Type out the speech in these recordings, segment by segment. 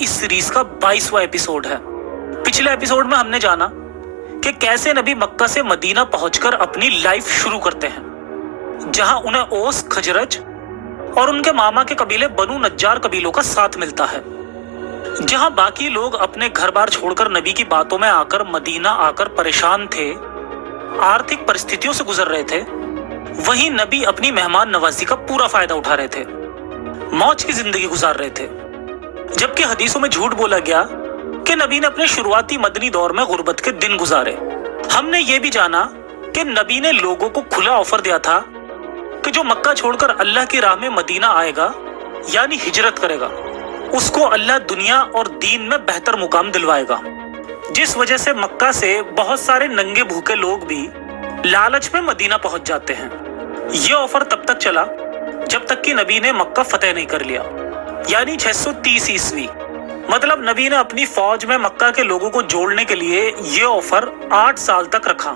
इस सीरीज का 22वां एपिसोड है। पिछले एपिसोड में हमने जाना कि कैसे नबी मक्का से मदीना पहुंचकर अपनी लाइफ शुरू करते हैं, जहां उन्हें ओस, खजरज और उनके मामा के कबीले बनु नज्जार कबीलों का साथ मिलता है। जहां बाकी लोग अपने घर बार छोड़कर नबी की बातों में आकर मदीना आकर परेशान थे, आर्थिक परिस्थितियों से गुजर रहे थे, वहीं नबी अपनी मेहमान नवाजी का पूरा फायदा उठा रहे थे, मौज की जिंदगी गुजार रहे थे। जबकि हदीसों में झूठ बोला गया कि नबी ने अपने शुरुआती मदनी दौर में गुर्बत के दिन गुजारे। हमने ये भी जाना कि नबी ने लोगों को खुला ऑफर दिया था कि जो मक्का छोड़कर अल्लाह की राह में मदीना आएगा यानी हिजरत करेगा, उसको अल्लाह दुनिया और दीन में बेहतर मुकाम दिलवाएगा। जिस वजह से मक्का से बहुत सारे नंगे भूखे लोग भी लालच में मदीना पहुंच जाते हैं। ये ऑफर तब तक चला जब तक कि नबी ने मक्का फतेह नहीं कर लिया, यानी 630 ईस्वी। मतलब नबी ने अपनी फौज में मक्का के लोगों को जोड़ने के लिए ये ऑफर 8 साल तक रखा,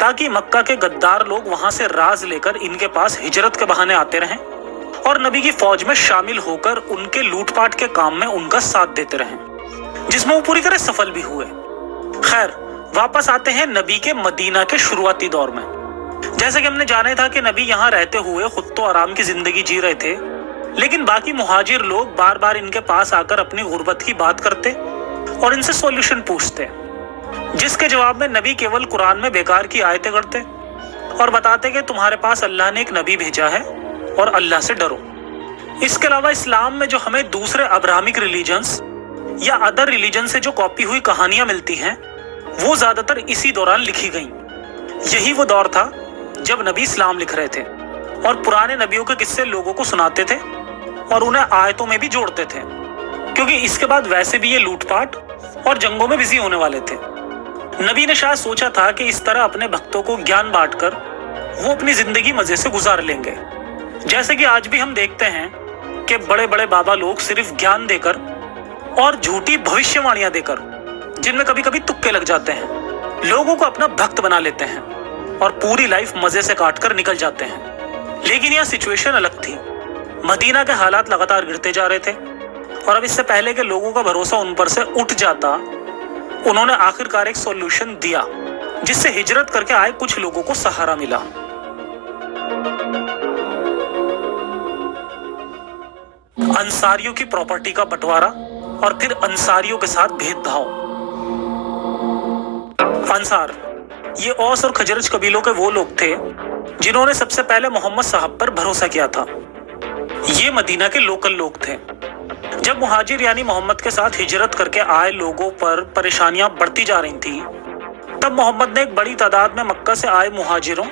ताकि मक्का के गद्दार लोग वहां से राज लेकर इनके पास हिजरत के बहाने आते रहें और नबी की फौज में शामिल होकर उनके लूटपाट के काम में उनका साथ देते रहें, जिसमें वो पूरी तरह सफल भी हुए। खैर, वापस आते हैं नबी के मदीना के शुरुआती दौर में। जैसे कि हमने जाना था कि नबी यहाँ रहते हुए खुद तो आराम की जिंदगी जी रहे थे, लेकिन बाकी मुहाजिर लोग बार बार इनके पास आकर अपनी गुर्बत की बात करते और इनसे सॉल्यूशन पूछते, जिसके जवाब में नबी केवल कुरान में बेकार की आयतें करते और बताते कि तुम्हारे पास अल्लाह ने एक नबी भेजा है और अल्लाह से डरो। इसके अलावा इस्लाम में जो हमें दूसरे अब्राहमिक रिलीजन्स या अदर रिलीजन से जो कॉपी हुई कहानियां मिलती हैं, वो ज्यादातर इसी दौरान लिखी गईं। यही वो दौर था जब नबी इस्लाम लिख रहे थे और पुराने नबियों के किस्से लोगों को सुनाते थे और उन्हें आयतों में भी जोड़ते थे, क्योंकि इसके बाद वैसे भी ये लूटपाट और जंगों में बिजी होने वाले थे। नबी ने शायद सोचा था कि इस तरह अपने भक्तों को ज्ञान बांटकर वो अपनी जिंदगी मजे से गुजार लेंगे। जैसे कि आज भी हम देखते हैं कि बड़े बड़े बाबा लोग सिर्फ ज्ञान देकर और झूठी भविष्यवाणियां देकर, जिनमें कभी कभी तुक्के लग जाते हैं, लोगों को अपना भक्त बना लेते हैं और पूरी लाइफ मजे से काटकर निकल जाते हैं। लेकिन यह सिचुएशन अलग थी। मदीना के हालात लगातार गिरते जा रहे थे और अब इससे पहले कि लोगों का भरोसा उन पर से उठ जाता, उन्होंने आखिरकार एक सॉल्यूशन दिया, जिससे हिजरत करके आए कुछ लोगों को सहारा मिला। अंसारियों की प्रॉपर्टी का बंटवारा और फिर अंसारियों के साथ भेदभाव। अंसार ये औस और खजरज कबीलों के वो लोग थे जिन्होंने सबसे पहले मोहम्मद साहब पर भरोसा किया था। ये मदीना के लोकल लोग थे। जब मुहाजिर यानी मोहम्मद के साथ हिजरत करके आए लोगों पर परेशानियां बढ़ती जा रही थी, तब मोहम्मद ने एक बड़ी तादाद में मक्का से आए मुहाजिरों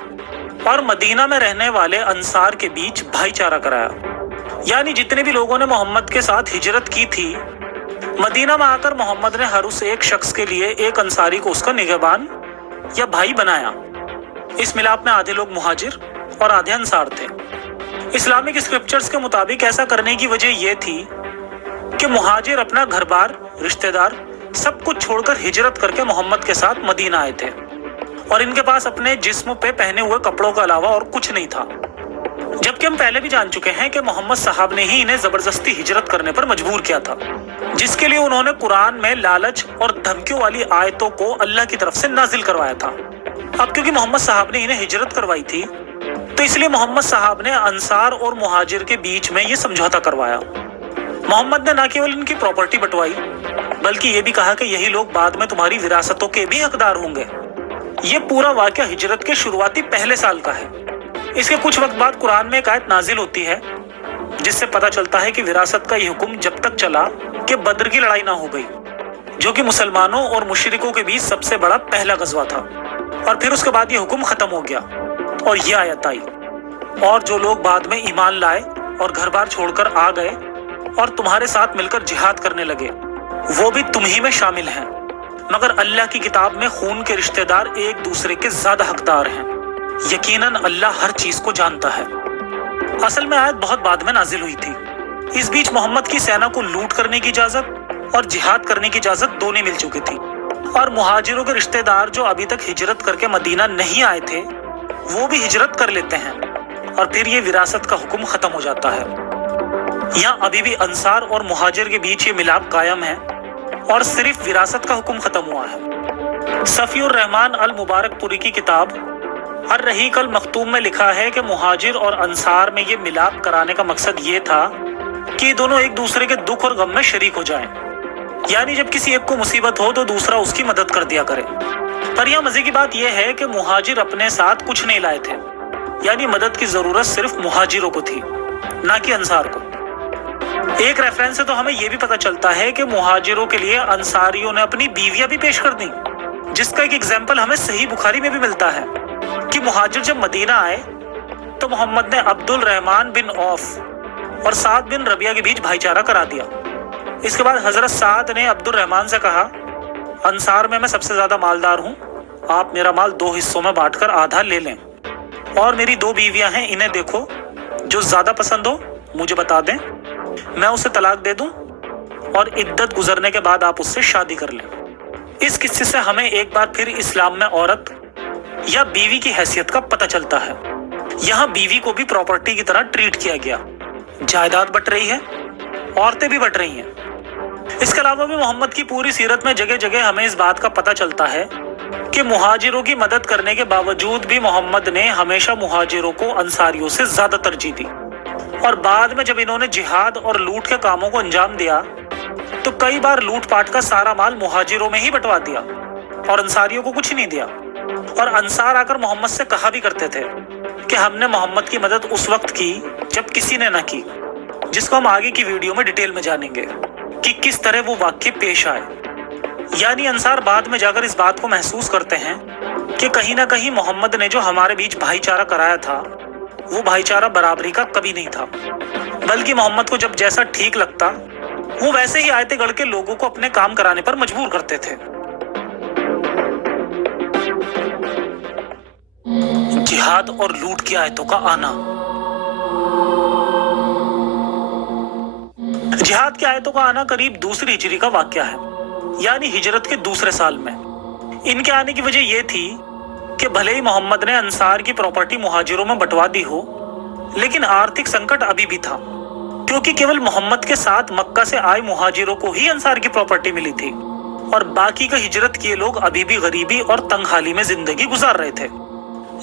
और मदीना में रहने वाले अंसार के बीच भाईचारा कराया। यानी जितने भी लोगों ने मोहम्मद के साथ हिजरत की थी, मदीना में आकर मोहम्मद ने हर उस एक शख्स के लिए एक अंसारी को उसका निगहबान या भाई बनाया। इस मिलाप में आधे लोग मुहाजिर और आधे अंसार थे। इस्लामिक स्क्रिप्चर्स के मुताबिक ऐसा करने की वजह यह थी कि मुहाजिर अपना घर बार, रिश्तेदार सब कुछ छोड़कर हिजरत करके मोहम्मद के साथ मदीना आए थे और इनके पास अपने जिस्म पे पहने हुए कपड़ों के अलावा और कुछ नहीं था। जबकि हम पहले भी जान चुके हैं कि मोहम्मद साहब ने ही इन्हें जबरदस्ती हिजरत करने पर मजबूर किया था, जिसके लिए उन्होंने कुरान में लालच और धमकियों वाली आयतों को अल्लाह की तरफ से नाजिल करवाया था। अब क्योंकि मोहम्मद साहब ने इन्हें हिजरत करवाई थी, तो इसलिए मोहम्मद साहब ने अंसार और मुहाजिर के बीच में ये समझौता करवाया। मोहम्मद ने न केवल इनकी प्रॉपर्टी बंटवाई, बल्कि ये भी कहा कि यही लोग बाद में तुम्हारी विरासतों के भी हकदार होंगे। ये पूरा वाकया हिजरत के शुरुआती पहले साल का है। इसके कुछ वक्त बाद कुरान में एक आयत नाजिल होती है, जिससे पता चलता है कि विरासत का ये हुक्म जब तक चला कि बद्र की लड़ाई ना हो गई, जो कि मुसलमानों और मुशरिकों के बीच सबसे बड़ा पहला गजवा था। और फिर उसके बाद ये हुक्म खत्म हो गया और ये आयत आई, और जो लोग बाद में ईमान लाए और घर बार छोड़कर आ गए और तुम्हारे साथ मिलकर जिहाद करने लगे, वो भी तुम ही में शामिल हैं, मगर अल्लाह की किताब में खून के रिश्तेदार एक दूसरे के ज्यादा हकदार हैं। यकीनन अल्लाह हर चीज को जानता है। असल में आयत बहुत बाद में नाजिल हुई थी। इस बीच मोहम्मद की सेना को लूट करने की इजाजत और जिहाद करने की इजाजत दोनों मिल चुकी थी, और मुहाजिरों के रिश्तेदार जो अभी तक हिजरत करके मदीना नहीं आए थे, वो भी हिजरत कर लेते हैं और फिर ये विरासत का हुक्म खत्म हो जाता है। यहाँ अभी भी अंसार और मुहाजिर के बीच ये मिलाप कायम है और सिर्फ विरासत का हुक्म खत्म हुआ है। सफीउर रहमान अल मुबारकपुरी की किताब अर्रहीक अल मखतूम में लिखा है कि मुहाजिर और अंसार में ये मिलाप कराने का मकसद ये था कि दोनों एक दूसरे के दुख और गम में शरीक हो जाएं। यानी जब किसी एक को मुसीबत हो तो दूसरा उसकी मदद कर दिया करे। पर यहाँ मजे की बात यह है कि मुहाजिर अपने साथ कुछ नहीं लाए थे, यानी मदद की जरूरत सिर्फ मुहाजिरों को थी, ना कि अंसार को। एक रेफरेंस से तो हमें यह भी पता चलता है कि मुहाजिरों के लिए अंसारियों ने अपनी बीवियां भी पेश कर दी, जिसका एक एग्जाम्पल हमें सही बुखारी में भी मिलता है कि मुहाजिर जब मदीना आए तो मोहम्मद ने अब्दुल रहमान बिन औफ और साद बिन रबिया के बीच भाईचारा करा दिया। इसके बाद हजरत साद ने अब्दुल रहमान से कहा, अंसार में मैं सबसे ज्यादा मालदार हूँ, आप मेरा माल 2 हिस्सों में बांटकर आधा ले लें, और मेरी 2 बीवियां हैं, इन्हें देखो, जो ज्यादा पसंद हो मुझे बता दें, मैं उसे तलाक दे दूं और इद्दत गुजरने के बाद आप उससे शादी कर लें। इस किस्से से हमें एक बार फिर इस्लाम में औरत या बीवी की हैसियत का पता चलता है। यहाँ बीवी को भी प्रॉपर्टी की तरह ट्रीट किया गया, जायदाद बट रही है, औरतें भी बट रही हैं। इसके अलावा भी मोहम्मद की पूरी सीरत में जगह जगह हमें इस बात का पता चलता है कि मुहाजिरों की मदद करने के बावजूद भी मोहम्मद ने हमेशा मुहाजिरों को अंसारियों से ज्यादा तरजीह दी, और बाद में जब इन्होंने जिहाद और लूट के कामों को अंजाम दिया तो कई बार लूटपाट का सारा माल मुहाजिरों में ही बंटवा दिया और अंसारियों को कुछ नहीं दिया। और अंसार आकर मोहम्मद से कहा भी करते थे कि हमने मोहम्मद की मदद उस वक्त की जब किसी ने ना की, जिसको हम आगे की वीडियो में डिटेल में जानेंगे कि किस तरह वो वाक्य पेश आए। यानी अंसार बाद में जाकर इस बात को महसूस करते हैं कि कहीं ना कहीं मोहम्मद ने जो हमारे बीच भाईचारा कराया था वो भाईचारा बराबरी का कभी नहीं था, बल्कि मोहम्मद को जब जैसा ठीक लगता वो वैसे ही आयतें गढ़ के लोगों को अपने काम कराने पर मजबूर करते थे। जिहाद और लूट की आयतों का आना। जिहाद की आयतों का आना करीब दूसरी हिजरी का वाकया है, यानी हिजरत के दूसरे साल में। इनके आने की वजह यह थी कि भले ही मोहम्मद ने अंसार की प्रॉपर्टी मुहाजिरों में बंटवा दी हो, लेकिन आर्थिक संकट अभी भी था, क्योंकि केवल मोहम्मद के साथ मक्का से आए मुहाजिरों को ही अंसार की प्रॉपर्टी मिली थी और बाकी का हिजरत किए लोग अभी भी गरीबी और तंगहाली में जिंदगी गुजार रहे थे,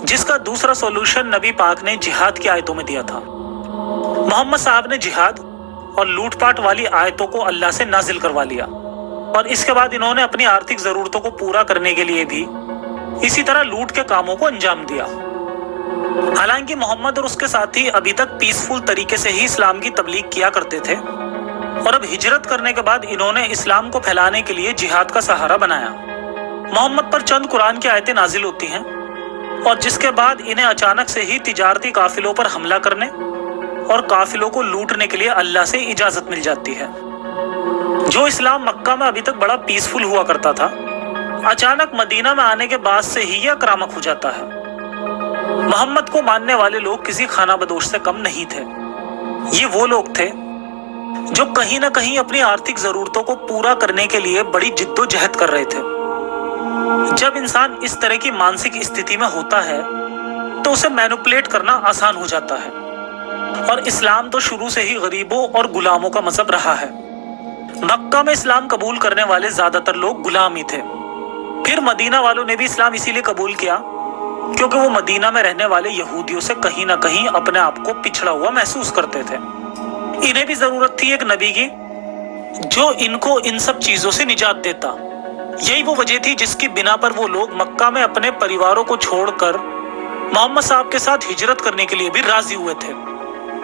जिसका दूसरा सॉल्यूशन नबी पाक ने जिहाद की आयतों में दिया था। मोहम्मद साहब ने जिहाद और लूटपाट वाली आयतों को अल्लाह से नाजिल करवा लिया, और इसके बाद इन्होंने अपनी आर्थिक जरूरतों को पूरा करने के लिए भी इसी तरह लूट के कामों को अंजाम दिया। हालांकि मोहम्मद और उसके साथी अभी तक पीसफुल तरीके से ही इस्लाम की तबलीग किया करते थे, और अब हिजरत करने के बाद इन्होंने इस्लाम को फैलाने के लिए जिहाद का सहारा बनाया। मोहम्मद पर चंद कुरान की आयतें नाजिल होती हैं, और जिसके बाद इन्हें अचानक से ही तिजारती काफिलों पर हमला करने और काफिलों को लूटने के लिए अल्लाह से इजाजत मिल जाती है। जो इस्लाम मक्का में अभी तक बड़ा पीसफुल हुआ करता था, अचानक मदीना में आने के बाद से ही यह आक्रामक हो जाता है। मोहम्मद को मानने वाले लोग किसी खाना बदोश से कम नहीं थे। ये वो लोग थे जो कहीं ना कहीं अपनी आर्थिक जरूरतों को पूरा करने के लिए बड़ी जिद्दोजहद कर रहे थे। जब इंसान इस तरह की मानसिक स्थिति में होता है तो उसे मैनिपुलेट करना आसान हो जाता है, और इस्लाम तो शुरू से ही गरीबों और गुलामों का मजहब रहा है। मक्का में इस्लाम कबूल करने वाले ज्यादातर लोग गुलाम ही थे। फिर मदीना वालों ने भी इस्लाम इसीलिए कबूल किया क्योंकि वो मदीना में रहने वाले यहूदियों से कहीं ना कहीं अपने आप को पिछड़ा हुआ महसूस करते थे। इन्हें भी जरूरत थी एक नबी की जो इनको इन सब चीजों से निजात देता। यही वो वजह थी जिसकी बिना पर वो लोग मक्का में अपने परिवारों को छोड़कर मोहम्मद साहब के साथ हिजरत करने के लिए भी राजी हुए थे,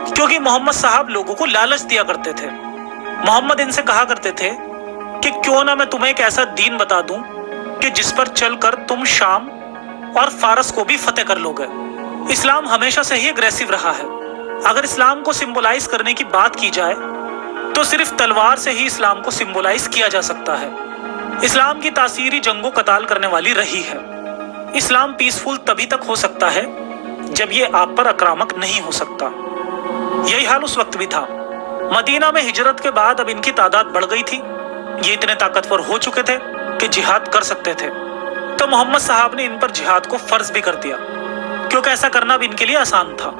क्योंकि मोहम्मद साहब लोगों को लालच दिया करते थे। मोहम्मद इनसे कहा करते थे कि क्यों ना मैं तुम्हें एक ऐसा दीन बता दूं कि जिस पर चलकर तुम शाम और फारस को भी फतेह कर लोगे। इस्लाम हमेशा से ही एग्रेसिव रहा है। अगर इस्लाम को सिंबलाइज करने की बात की जाए तो सिर्फ तलवार से ही इस्लाम को सिंबलाइज किया जा सकता है। इस्लाम की तासीरी जंगों कताल करने वाली रही है। इस्लाम पीसफुल तभी तक हो सकता है जब ये आप पर आक्रामक नहीं हो सकता। यही हाल उस वक्त भी था। मदीना में हिजरत के बाद अब इनकी तादाद बढ़ गई थी। ये इतने ताकतवर हो चुके थे कि जिहाद कर सकते थे, तो मोहम्मद साहब ने इन पर जिहाद को फर्ज भी कर दिया, क्योंकि ऐसा करना भी इनके लिए आसान था।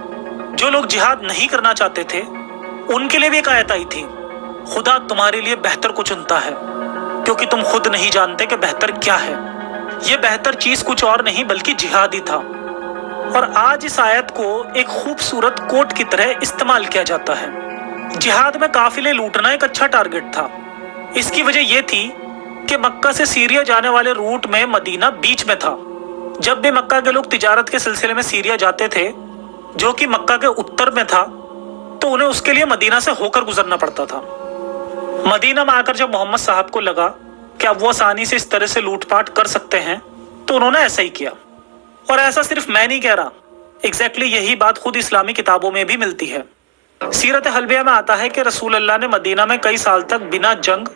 जो लोग जिहाद नहीं करना चाहते थे उनके लिए भी एक आयत आई थी, खुदा तुम्हारे लिए बेहतर को चुनता है क्योंकि तुम खुद नहीं जानते कि बेहतर क्या है। ये बेहतर चीज कुछ और नहीं बल्कि जिहाद ही था। और आज इस आयत को एक खूबसूरत कोट की तरह इस्तेमाल किया जाता है। जिहाद में काफिले लूटना एक अच्छा टारगेट था। इसकी वजह यह थी कि मक्का से सीरिया जाने वाले रूट में मदीना बीच में था। जब भी मक्का के लोग तिजारत के सिलसिले में सीरिया जाते थे, जो कि मक्का के उत्तर में था, तो उन्हें उसके लिए मदीना से होकर गुजरना पड़ता था। मदीना में आकर जब मोहम्मद साहब को लगा कि अब वो आसानी से इस तरह से लूटपाट कर सकते हैं, तो उन्होंने ऐसा ही किया। और ऐसा सिर्फ मैं नहीं कह रहा, एग्जैक्टली यही बात खुद इस्लामी किताबों में भी मिलती है। सीरत हल्बिया में आता है कि रसूल अल्लाह ने मदीना में कई साल तक बिना जंग,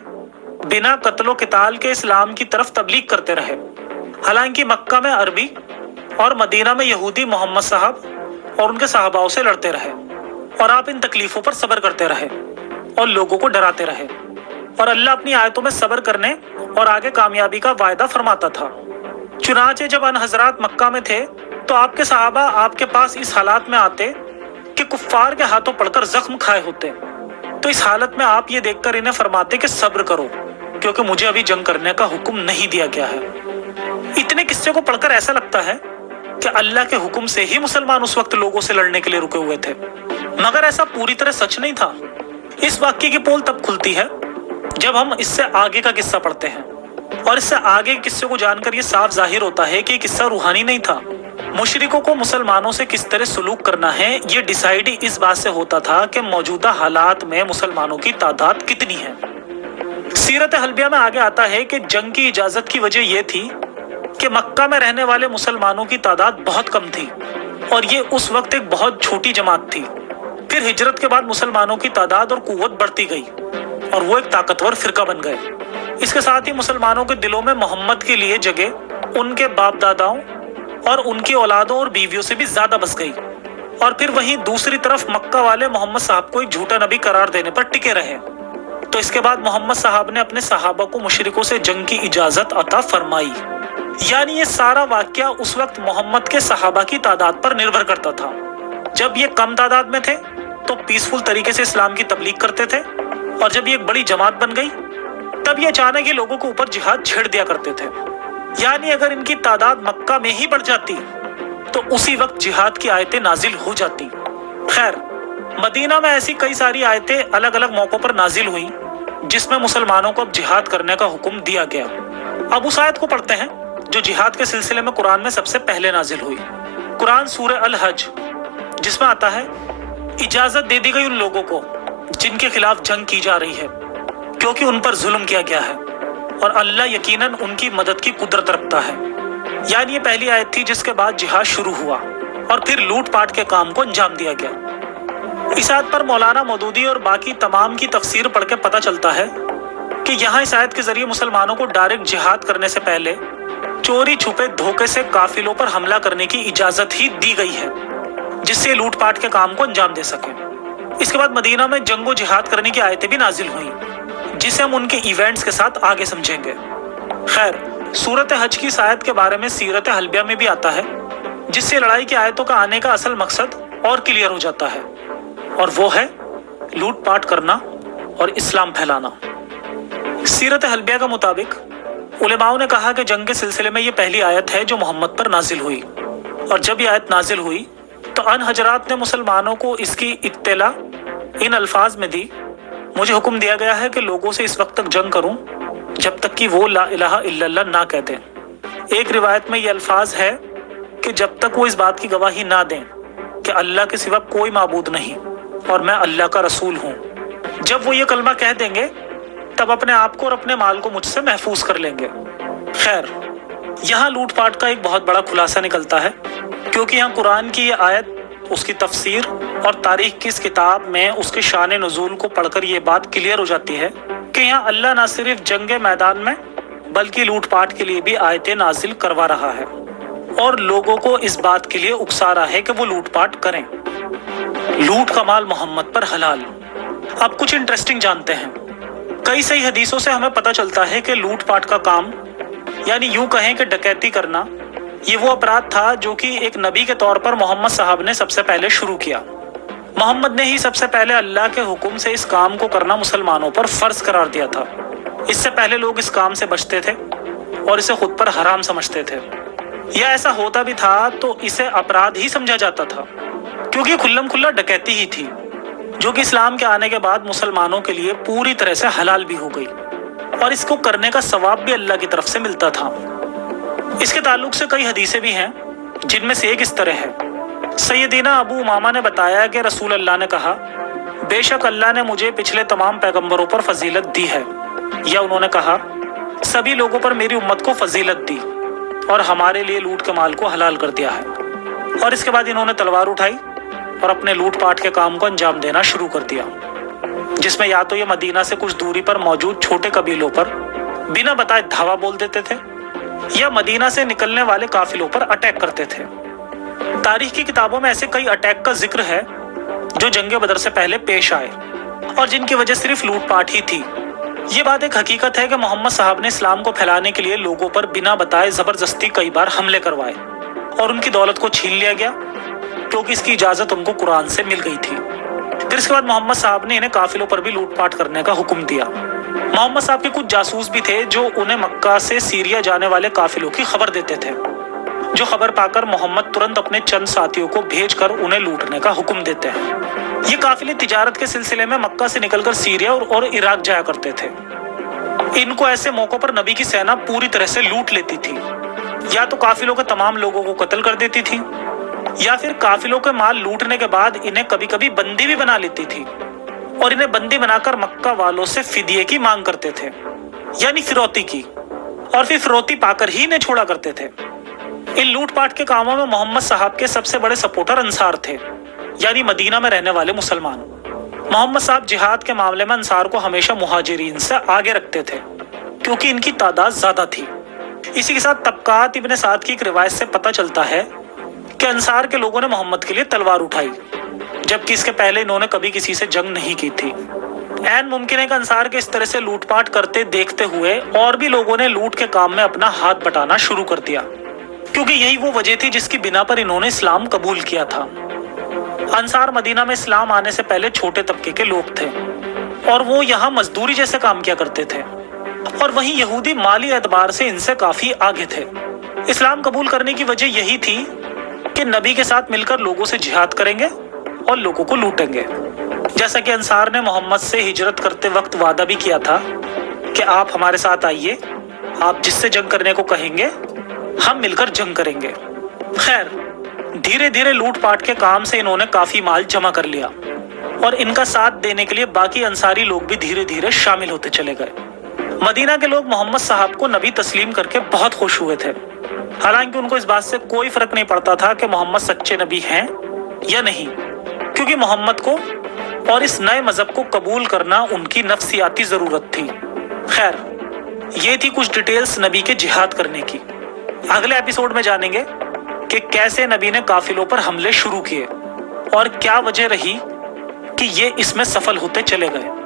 बिना कत्लो किताल के इस्लाम की तरफ तबलीग करते रहे। हालांकि मक्का में अरबी और मदीना में यहूदी मोहम्मद साहब और उनके साहबाओं से लड़ते रहे, और आप इन तकलीफों पर सब्र करते रहे और लोगों को डराते रहे, और अल्लाह अपनी आयतों में सब्र करने और आगे कामयाबी का वायदा फरमाता था। चुनाचे जब अन हजरात मक्का में थे तो आपके सहाबा आपके पास इस हालात में आते कि कुफ्फार के हाथों पड़कर जख्म खाए होते। तो इस हालत में आप ये देखकर इन्हें फरमाते कि सब्र करो क्योंकि मुझे अभी जंग करने का हुक्म नहीं दिया गया है। इतने किस्से को पढ़कर ऐसा लगता है कि अल्लाह के हुक्म से ही मुसलमान उस वक्त लोगों से लड़ने के लिए रुके हुए थे, मगर ऐसा पूरी तरह सच नहीं था। इस वाक्य की पोल तब खुलती है जब हम इससे आगे का किस्सा पढ़ते हैं, और इससे आगे के किस्से को जानकर ये साफ जाहिर होता है कि किस्सा रूहानी नहीं था। मुशरिकों को मुसलमानों से किस तरह सलूक करना है ये डिसाइड ही इस बात से होता था कि मौजूदा हालात में मुसलमानों की तादाद कितनी है। सीरत हल्बिया में आगे आता है कि जंग की इजाजत की वजह यह थी कि मक्का में रहने वाले मुसलमानों की तादाद बहुत कम थी और ये उस वक्त एक बहुत छोटी जमात थी। फिर हिजरत के बाद मुसलमानों की तादाद और कुव्वत बढ़ती गई और वो एक ताकतवर फिरका बन गए। इसके साथ ही मुसलमानों के दिलों में मोहम्मद के लिए जगह उनके बाप दादाओं और उनकी औलादों और बीवियों से भी ज्यादा बस गई। और फिर वहीं दूसरी तरफ मक्का वाले मोहम्मद साहब को एक झूठा नबी करार देने पर टिके रहे। तो इसके बाद मोहम्मद साहब ने अपने सहाबा को मुशरिकों से जंग की इजाजत अता फरमाई। यानी ये सारा वाकया उस वक्त मोहम्मद के सहाबा की तादाद पर निर्भर करता था। जब ये कम तादाद में थे तो पीसफुल तरीके से इस्लाम की तबलीग करते थे, और जब ये एक बड़ी जमात बन गई तब ये अचानक ही लोगों के ऊपर जिहाद छेड़ दिया करते थे। यानी अगर इनकी तादाद मक्का में ही बढ़ जाती तो उसी वक्त जिहाद की आयतें नाजिल हो जाती। खैर, मदीना में ऐसी कई सारी आयतें अलग अलग मौकों पर नाजिल हुई जिसमें मुसलमानों को अब जिहाद करने का हुक्म दिया गया। अब उस आयत को पढ़ते हैं जो जिहाद के सिलसिले में कुरान में सबसे पहले नाजिल हुई। कुरान सूरह अल हज, जिसमें आता है, इजाजत दे दी गई उन लोगों को जिनके खिलाफ जंग की जा रही है क्योंकि उन पर जुल्म किया गया है, और अल्लाह यकीनन उनकी मदद की कुदरत रखता है। यानी ये पहली आयत थी जिसके बाद जिहाद शुरू हुआ और फिर लूटपाट के काम को अंजाम दिया गया। इस आयत पर मौलाना मौदूदी और बाकी तमाम की तफसीर पढ़ के पता चलता है कि यहाँ इस आयत के जरिए मुसलमानों को डायरेक्ट जिहाद करने से पहले चोरी छुपे धोखे से काफिलों पर हमला करने की इजाजत ही दी गई है जिससे लूटपाट के काम को अंजाम दे सके। इसके बाद मदीना में जंगो जिहाद करने की आयतें भी नाजिल हुई जिसे हम उनके इवेंट्स के साथ आगे समझेंगे। खैर, सूरत हज की इस आयत के बारे में सीरत हल्बिया में भी आता है जिससे लड़ाई की आयतों का आने का असल मकसद और क्लियर हो जाता है, और वो है लूटपाट करना और इस्लाम फैलाना। सीरत हल्बिया के मुताबिक उलेमाओं ने कहा कि जंग के सिलसिले में ये पहली आयत है जो मोहम्मद पर नाजिल हुई, और जब ये आयत नाजिल हुई तो अन हजरात ने मुसलमानों को इसकी इत्तला इन अल्फाज में दी, मुझे हुक्म दिया गया है कि लोगों से इस वक्त तक जंग करूं जब तक कि वो ला इलाहा इल्लल्लाह ना कह दें। एक रिवायत में ये अल्फाज है कि जब तक वो इस बात की गवाही ना दें कि अल्लाह के सिवा कोई माबूद नहीं और मैं अल्लाह का रसूल हूँ। जब वो ये कलमा कह देंगे तब अपने आप को और अपने माल को मुझसे महफूज कर लेंगे। खैर, यहाँ लूटपाट का एक बहुत बड़ा खुलासा निकलता है क्योंकि यहाँ कुरान की ये आयत, उसकी तफसीर और तारीख की इस किताब में उसके शान नुज़ूल को पढ़कर ये बात क्लियर हो जाती है कि यहाँ अल्लाह न सिर्फ जंग मैदान में बल्कि लूटपाट के लिए भी आयतें नाजिल करवा रहा है और लोगों को इस बात के लिए उकसा रहा है कि वो लूटपाट करें। लूट का माल मोहम्मद पर हलाल। अब कुछ इंटरेस्टिंग जानते हैं। कई सही हदीसों से हमें पता चलता है कि लूटपाट का काम, यानी यूं कहें कि डकैती करना, ये वो अपराध था जो कि एक नबी के तौर पर मोहम्मद साहब ने सबसे पहले शुरू किया। मोहम्मद ने ही सबसे पहले अल्लाह के हुक्म से इस काम को करना मुसलमानों पर फर्ज करार दिया था। इससे पहले लोग इस काम से बचते थे और इसे खुद पर हराम समझते थे, या ऐसा होता भी था तो इसे अपराध ही समझा जाता था, क्योंकि खुल्लम खुल्ला डकैती ही थी, जो कि इस्लाम के आने के बाद मुसलमानों के लिए पूरी तरह से हलाल भी हो गई और इसको करने का सवाब भी अल्लाह की तरफ से मिलता था। इसके ताल्लुक से कई हदीसें भी हैं, जिनमें से एक इस तरह है। सैयदीना अबू उमामा ने बताया कि रसूल अल्लाह ने कहा, बेशक अल्लाह ने मुझे पिछले तमाम पैगंबरों पर फजीलत दी है, या उन्होंने कहा, सभी लोगों पर मेरी उम्मत को फजीलत दी और हमारे लिए लूट के माल को हलाल कर दिया है। और इसके बाद इन्होंने तलवार उठाई और अपने लूटपाट के काम को अंजाम देना शुरू कर दिया, जिसमें या तो ये मदीना से कुछ दूरी पर मौजूद छोटे कबीलों पर बिना बताए धावा बोल देते थे, या मदीना से निकलने वाले काफिलों पर अटैक करते थे। तारीख की किताबों में ऐसे कई अटैक का जिक्र है जो जंग बदर से पहले पेश आए और जिनकी वजह सिर्फ लूटपाट ही थी। ये बात एक हकीकत है कि मोहम्मद साहब ने इस्लाम को फैलाने के लिए लोगों पर बिना बताए जबरदस्ती कई बार हमले करवाए और उनकी दौलत को छीन लिया गया, क्योंकि इसकी इजाजत उनको कुरान से मिल गई थी। फिर इसके बाद मोहम्मद साहब ने इन्हें काफिलों पर भी लूटपाट करने का हुक्म दिया। मोहम्मद साहब के कुछ जासूस भी थे जो उन्हें मक्का से सीरिया जाने वाले काफिलों की खबर देते थे, जो खबर पाकर मोहम्मद तुरंत अपने चंद साथियों को भेजकर उन्हें लूटने का हुक्म देते हैं। ये काफिले तिजारत के सिलसिले में मक्का से निकलकर सीरिया और इराक जाया करते थे। इनको ऐसे मौकों पर नबी की सेना पूरी तरह से लूट लेती थी, या तो काफिलों के तमाम लोगों को कत्ल कर देती थी, या फिर काफिलों के माल लूटने के बाद इन्हें कभी कभी बंदी भी बना लेती थी और इन्हें बंदी बनाकर मक्का वालों से फिदिये की मांग करते थे, यानी फिरौती की, और फिर फिरौती पाकर ही इन्हें छोड़ा करते थे। इन लूटपाट के कामों में मोहम्मद साहब के सबसे बड़े सपोर्टर अंसार थे, यानी मदीना में रहने वाले मुसलमान। मोहम्मद साहब जिहाद के मामले में अंसार को हमेशा मुहाजिरीन से आगे रखते थे, क्योंकि इनकी तादाद ज्यादा थी। इसी के साथ तबकात इब्ने साद की एक रिवायत से पता चलता है कि अंसार के लोगों ने मोहम्मद के लिए तलवार उठाई, जबकि इसके पहले इन्होंने कभी किसी से जंग नहीं की थी। ऐन मुमकिन है कि अंसार के इस तरह से लूटपाट करते देखते हुए और भी लोगों ने लूट के काम में अपना हाथ बटाना शुरू कर दिया, क्योंकि यही वो वजह थी जिसकी बिना पर इन्होंने इस्लाम कबूल किया था। अंसार मदीना में इस्लाम आने से पहले छोटे तबके के लोग थे और वो यहाँ मजदूरी जैसे काम किया करते थे, और वहीं यहूदी माली एतबार से इनसे काफी आगे थे। इस्लाम कबूल करने की वजह यही थी कि नबी के साथ मिलकर लोगों से जिहाद करेंगे और लोगों को लूटेंगे। जैसा कि अंसार ने मोहम्मद से हिजरत करते वक्त वादा भी किया था कि आप हमारे साथ आइए, आप जिससे जंग करने को कहेंगे हम मिलकर जंग करेंगे। खैर, धीरे धीरे लूटपाट के काम से इन्होंने काफी माल जमा कर लिया और इनका साथ देने के लिए बाकी अंसारी लोग भी धीरे धीरे शामिल होते चले गए। मदीना के लोग मोहम्मद साहब को नबी तस्लीम करके बहुत खुश हुए थे, हालांकि उनको इस बात से कोई फर्क नहीं पड़ता था कि मोहम्मद सच्चे नबी हैं या नहीं, क्योंकि मोहम्मद को और इस नए मजहब को कबूल करना उनकी नफ्सियाती जरूरत थी। खैर, ये थी कुछ डिटेल्स नबी के जिहाद करने की। अगले एपिसोड में जानेंगे कि कैसे नबी ने काफिलों पर हमले शुरू किए और क्या वजह रही कि ये इसमें सफल होते चले गए।